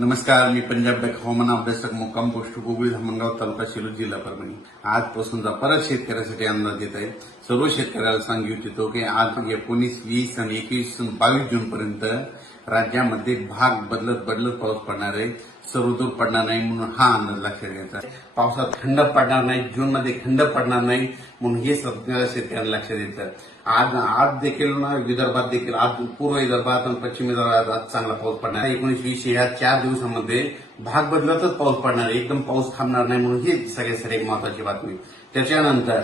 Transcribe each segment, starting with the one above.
नमस्कार मी पंजाब बँक हवामान अभ्यासक मुक्काम पोस्ट गोगळी धामणगाव तालुका शिरूर जिल्हा परभणी. आजपासूनचा परत शेतकऱ्यासाठी अंदाज येत आहे. सर्व शेतकऱ्याला सांगू इच्छितो की आज एकोणीस वीस आणि एकवीस बावीस जून पर्यंत राज्यामध्ये भाग बदलत बदलत पाऊस पडणार आहे सर्वदूर पडणार नाही म्हणून हा अंदाज लक्षात घ्यायचा पावसात खंड पडणार नाही जून मध्ये खंड पडणार नाही म्हणून हे संज्ञा शेतकऱ्यांना लक्षात येतं आज आज देखील ना विदर्भात देखील आज पूर्व विदर्भात आणि पश्चिम विदर्भात आज चांगला पाऊस पडणार आहे. एकोणीस वीस या चार दिवसामध्ये भाग बदलतच पाऊस पडणार आहे. एकदम पाऊस थांबणार नाही म्हणून ही सगळ्यात सगळी एक महत्वाची बातमी. त्याच्यानंतर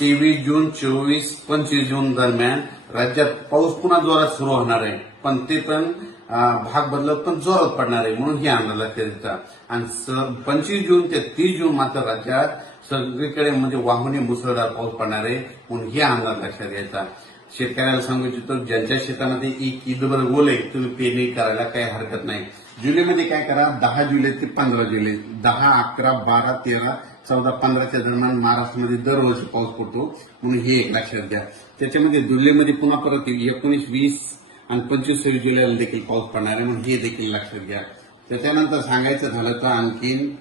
तेवीस जून चोवीस पंचवीस जून दरम्यान राज्यात पाऊस पुन्हा जोरात सुरू होणार आहे. पण ते पण भाग बदलत पण जोरात पडणार आहे म्हणून हे अंदाज लक्षात आणि पंचवीस जून ते तीस जून मात्र राज्यात सगळीकडे म्हणजे वाहुनी मुसळधार पाऊस पडणार आहे म्हणून हे अंदाज लक्षात घ्यायचा. शेतकऱ्याला सांगू इच्छितो ज्यांच्या शेतामध्ये एक ईदभर गोले तुम्ही पेरणी करायला काही हरकत नाही. जुलैमध्ये काय करा दहा जुलै ते पंधरा जुलै दहा अकरा बारा तेरा चौदा पंधराच्या दरम्यान महाराष्ट्रामध्ये दरवर्षी पाऊस पडतो. म्हणून हे एक लक्षात घ्या. त्याच्यामध्ये जुलैमध्ये पुन्हा परत एकोणीस वीस आणि पंचवीस सव्वीस जुलैला देखील पाऊस पडणार आहे म्हणून हे देखील लक्षात घ्या. त्याच्यानंतर सांगायचं झालं तर आणखीन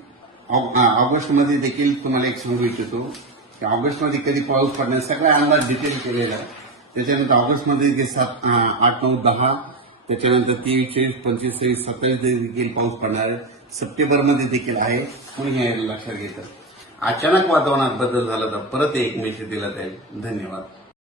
ऑग- ऑगस्टमध्ये देखील तुम्हाला एक सांगू इच्छितो की ऑगस्टमध्ये कधी पाऊस पडणार सगळा अंदाज डिटेल केलेला. आहे त्याच्यानंतर ऑगस्टमध्ये जे सात आठ नऊ दहा त्याच्यानंतर तेवीस चोवीस पंचवीस सव्वीस सत्तावीस देखील पाऊस पडणार आहे. सप्टेंबरमध्ये देखील आहे. म्हणून हे लक्षात घेतं अचानक वातावरणात बदल झाला तर परत एक मेसेज दिला जाईल. धन्यवाद.